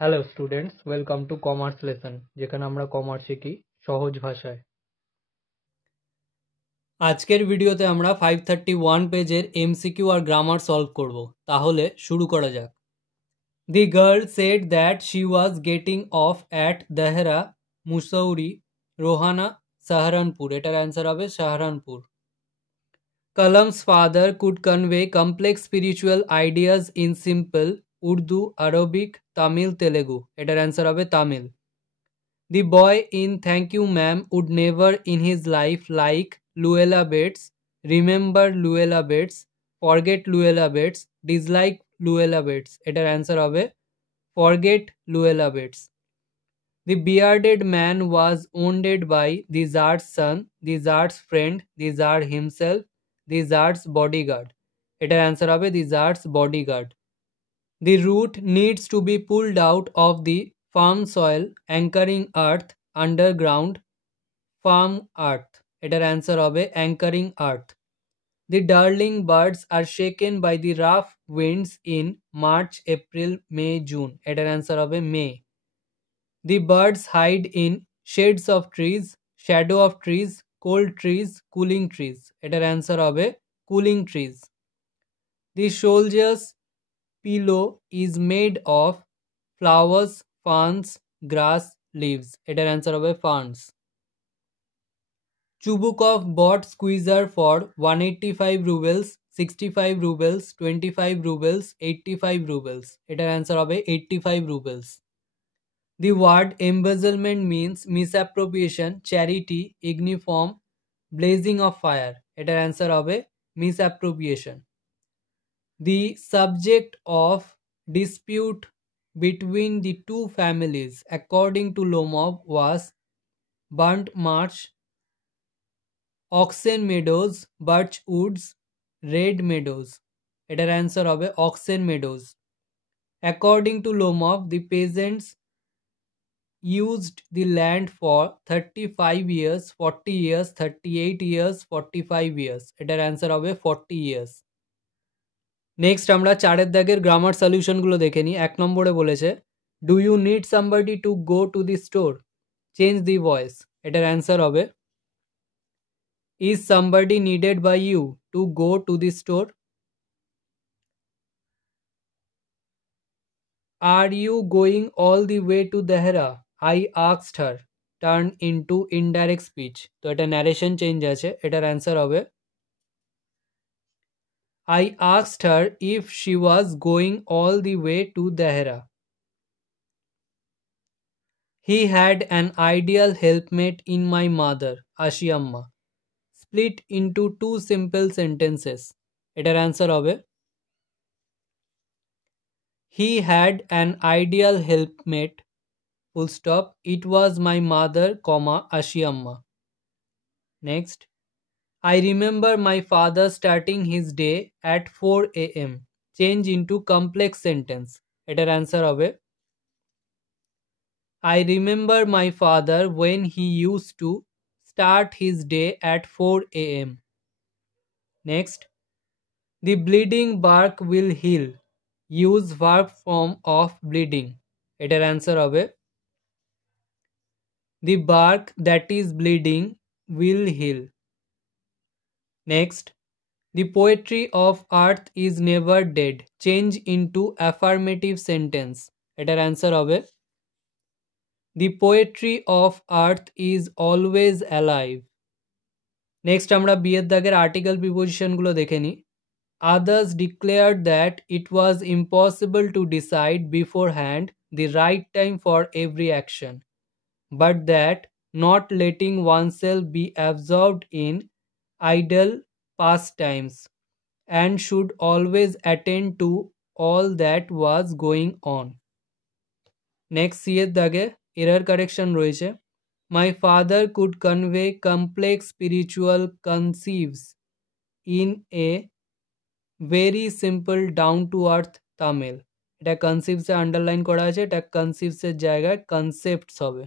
Hello students, welcome to commerce lesson, যেখানে আমরা কমার্স শিখি সহজ ভাষায়। আজকের ভিডিওতে আমরা 531 পেজের এমসিকিউ আর গ্রামার সলভ করব। তাহলে শুরু করা যাক। The girl said that she was getting of at Dehra মুসৌরি রোহানা সাহারানপুর। এটার অ্যান্সার হবে Saharanpur. Kalam's father could convey complex spiritual ideas in simple Urdu, Arabic, Tamil, Telugu. এটার অ্যান্সার হবে Tamil. The boy in Thank You Ma'am would never in his life like Luella Bates, remember Luella Bates, forget Luella Bates, dislike Luella Bates. এটার answer হবে forget Luella Bates. The bearded man was wounded by the Tsar's son, the Tsar's friend, the Tsar himself, the Tsar's bodyguard. এটার answer হবে the Tsar's bodyguard. The root needs to be pulled out of the farm soil, anchoring earth underground farm earth. এটার answer হবে anchoring earth. The darling birds are shaken by the rough winds in March, April, May, June. এটার answer হবে May. The birds hide in shades of trees, shadow of trees, cold trees, cooling trees. এটার answer হবে cooling trees. The soldier's pillow is made of flowers, ferns, grass, leaves. এটার answer হবে ferns. Chubukov bought Squeezer for 185 rubles, 65 rubles, 25 rubles, 85 rubles. এটার answer হবে 85 rubles. The word embezzlement means misappropriation, charity, igniform, blazing of fire. এটার answer হবে misappropriation. The subject of dispute between the two families, according to Lomov, was Burnt Marsh, Oxen Meadows, Birch Woods, Red Meadows. এটার answer হবে Oxen Meadows. According to Lomov, the peasants used the land for 35 years, 40 years, 38 years, 45 years. এটার answer হবে 40 years. Next আমরা চারের দাগের গ্রামার সলিউশনগুলো দেখে নিই। 1 নম্বরে বলেছে do you need somebody to go to the store, change the voice. এটার অ্যান্সার হবে is somebody needed by you to go to the store. Are you going all the way to Dehra, I asked her, turn into indirect speech. তো এটা narration change আছে। এটার answer হবে I asked her if she was going all the way to Dehra. He had an ideal helpmate in my mother, Ashiamma. Split into two simple sentences. এটার answer হবে He had an ideal helpmate, full stop. It was my mother, comma, Ashiamma. Next. I remember my father starting his day at 4 a.m. Change into complex sentence. এটার answer হবে I remember my father when he used to start his day at 4 a.m. Next. The bleeding bark will heal. Use verb form of bleeding. এটার answer হবে The bark that is bleeding will heal. Next. The poetry of earth is never dead. Change into affirmative sentence. এটার answer হবে The poetry of earth is always alive. Next আমরা বিয়ের দাগের আর্টিকেল প্রিপোজিশনগুলো দেখে নিই। Others declared that it was impossible to decide beforehand the right time for every action, but that not letting oneself be absorbed in idle pastimes and should always attend to all that was going on. Next C এর দাগে error correction রয়েছে My father could convey complex spiritual conceives in a very simple down to earth Tamil. এটা কনসিভসে আন্ডারলাইন করা আছে, এটা কনসিভসের জায়গায় কনসেপ্টস হবে।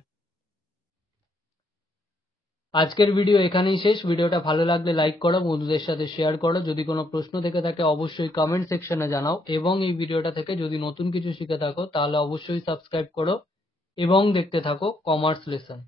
আজকের ভিডিও এখানেই শেষ। ভিডিওটা ভালো লাগলে লাইক করো, বন্ধুদের সাথে শেয়ার করো। যদি কোনো প্রশ্ন থেকে থাকে অবশ্যই কমেন্ট সেকশনে জানাও, এবং এই ভিডিওটা থেকে যদি নতুন কিছু শিখে থাকো তাহলে অবশ্যই সাবস্ক্রাইব করো এবং দেখতে থাকো কমার্স লেসন।